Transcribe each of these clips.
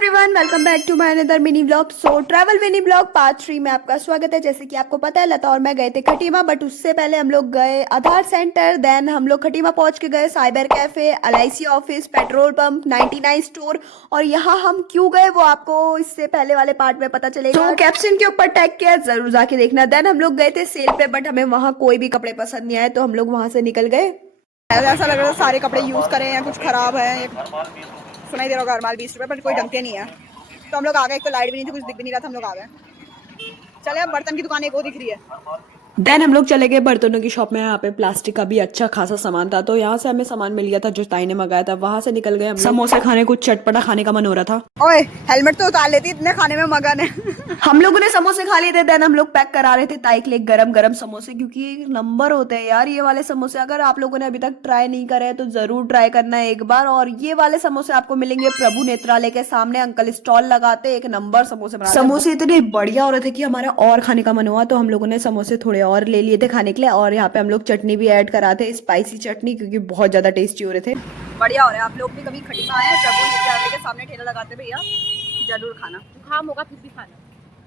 Everyone, welcome back to my another mini blog. So travel mini blog part 3 में आपका स्वागत है। जैसे कि आपको पता है, लता और मैं गए थे खटीमा, बट उससे पहले हम लोग गए आधार सेंटर। देन हम लोग खटीमा पहुंच के गए cyber cafe, LIC office, petrol pump, 99 store. और यहाँ हम क्यों गए वो आपको इससे पहले वाले पार्ट में पता चलेगा। तो कैप्शन के ऊपर टैग किया, जरूर जाके देखना। देन हम लोग गए थे सेल पे, बट हमें वहाँ कोई भी कपड़े पसंद नहीं आए, तो हम लोग वहाँ से निकल गए। ऐसा लग रहा है सारे कपड़े यूज करें या कुछ खराब है। सुनाई दे रहा होगा माल 20 रुपए, पर कोई ढंग के नहीं है। तो हम लोग आ गए। एक तो लाइट भी नहीं थी, कुछ दिख भी नहीं रहा था, हम लोग आ गए। चले, अब बर्तन की दुकान एक वो दिख रही है। देन हम लोग चले गए बर्तनों की शॉप में। यहाँ पे प्लास्टिक का भी अच्छा खासा सामान था, तो यहाँ से हमें सामान मिल गया था जो ताई ने मंगाया था। वहां से निकल गए हम। समोसे खाने, कुछ चटपटा खाने का मन हो रहा था। ओए, हेलमेट तो उतार लेती, इतने खाने में मगन है। हम लोगों ने समोसे खा लिए थे। देन हम लोग पैक करा रहे थे ताई के लिए गरम गरम समोसे, क्योंकि एक नंबर होते हैं यार ये वाले समोसे। अगर आप लोगों ने अभी तक ट्राई नहीं करे हैं तो जरूर ट्राई करना है एक बार। और ये वाले समोसे आपको मिलेंगे प्रभु नेत्रालय के सामने। अंकल स्टॉल लगाते, एक नंबर समोसे बनाते। समोसे इतने बढ़िया हो रहे थे कि हमारा और खाने का मन हुआ, तो हम लोगों ने समोसे थोड़े और ले लिए थे खाने के लिए। और यहाँ पे हम लोग चटनी भी ऐड कराते, स्पाइसी चटनी, क्योंकि बहुत ज्यादा टेस्टी हो रहे थे। बढ़िया हो रहा है। आप लोग भी कभी खटीमा आए प्रभु नेत्रालय के सामने ठेला लगाते भैया, जरूर खाना। जुकाम होगा फिर भी खाना।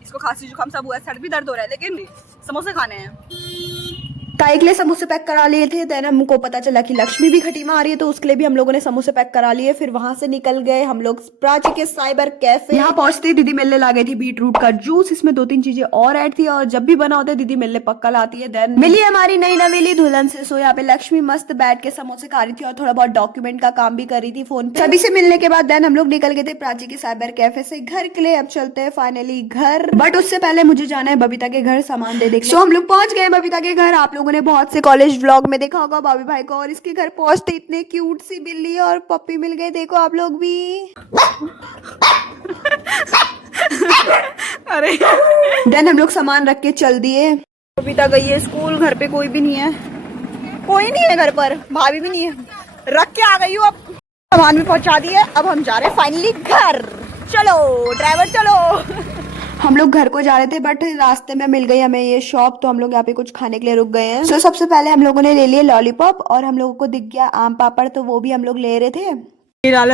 इसको खांसी जुकाम सब हुआ है, सर भी दर्द हो रहा है, लेकिन समोसे खाने हैं। ताई के लिए समोसे पैक करा लिए थे। देन हमको पता चला कि लक्ष्मी भी खटीमा आ रही है, तो उसके लिए भी हम लोगों ने समोसे पैक करा लिए। फिर वहां से निकल गए हम लोग प्राची के साइबर कैफे। यहाँ पहुंचते ही दीदी मिलने ला गई थी बीटरूट का जूस। इसमें 2-3 चीजें और ऐड थी, और जब भी बना होता है दीदी मिलने पक्का लाती है। देन मिली हमारी नई नवेली दुल्हन से। सो यहाँ पे लक्ष्मी मस्त बैठ के समोसे खा रही थी और थोड़ा बहुत डॉक्यूमेंट का काम भी कर रही थी फोन पे। सभी से मिलने के बाद देन हम लोग निकल गए थे प्राची के साइबर कैफे से घर के लिए। अब चलते हैं फाइनली घर, बट उससे पहले मुझे जाना है बबीता के घर सामान दे। सो हम लोग पहुंच गए बबीता के घर। आप लोगों ने बहुत से कॉलेज व्लॉग में देखा होगा भाभी भाई को। और इसके घर पहुंचते इतने क्यूट सी बिल्ली और पप्पी मिल गए, देखो आप लोग भी। अरे देन हम लोग सामान रख के चल दिए। बबीता गई है स्कूल, घर पे कोई भी नहीं है। कोई नहीं है घर पर, भाभी भी नहीं है, रख के आ गई हूँ। अब सामान भी पहुंचा दिए, अब हम जा रहे हैं फाइनली घर। चलो ड्राइवर चलो। हम लोग घर को जा रहे थे, बट रास्ते में मिल गई हमें ये शॉप, तो हम लोग यहाँ पे कुछ खाने के लिए रुक गए हैं। सो सबसे पहले हम लोगों ने ले लिए लॉलीपॉप, और हम लोगों को दिख गया आम पापड़, तो वो भी हम लोग ले रहे थे।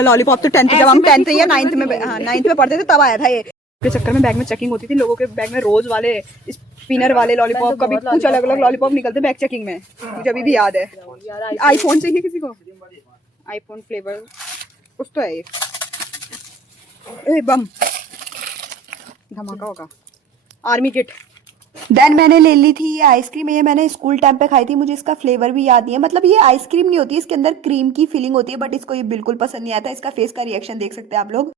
लॉलीपॉप तो 10th, जब हम 10th या 9th में, हाँ 9th में पढ़ते थे तब आया था ये। के चक्कर में बैग में चेकिंग होती थी, लोगों के बैग में रोज वाले स्पिनर वाले लॉलीपॉप, कभी कुछ अलग अलग लॉलीपॉप निकलते बैग चेकिंग में। मुझे अभी भी याद है। आईफोन चाहिए किसी को? आईफोन फ्लेवर कुछ तो है ये। बम धमाका होगा। Army kit. देन मैंने ले ली थी ये आइसक्रीम। ये मैंने स्कूल टाइम पे खाई थी, मुझे इसका फ्लेवर भी याद नहीं है। मतलब ये आइसक्रीम नहीं होती, इसके अंदर क्रीम की फीलिंग होती है, बट इसको ये बिल्कुल पसंद नहीं आता। इसका फेस का रिएक्शन देख सकते हैं आप लोग।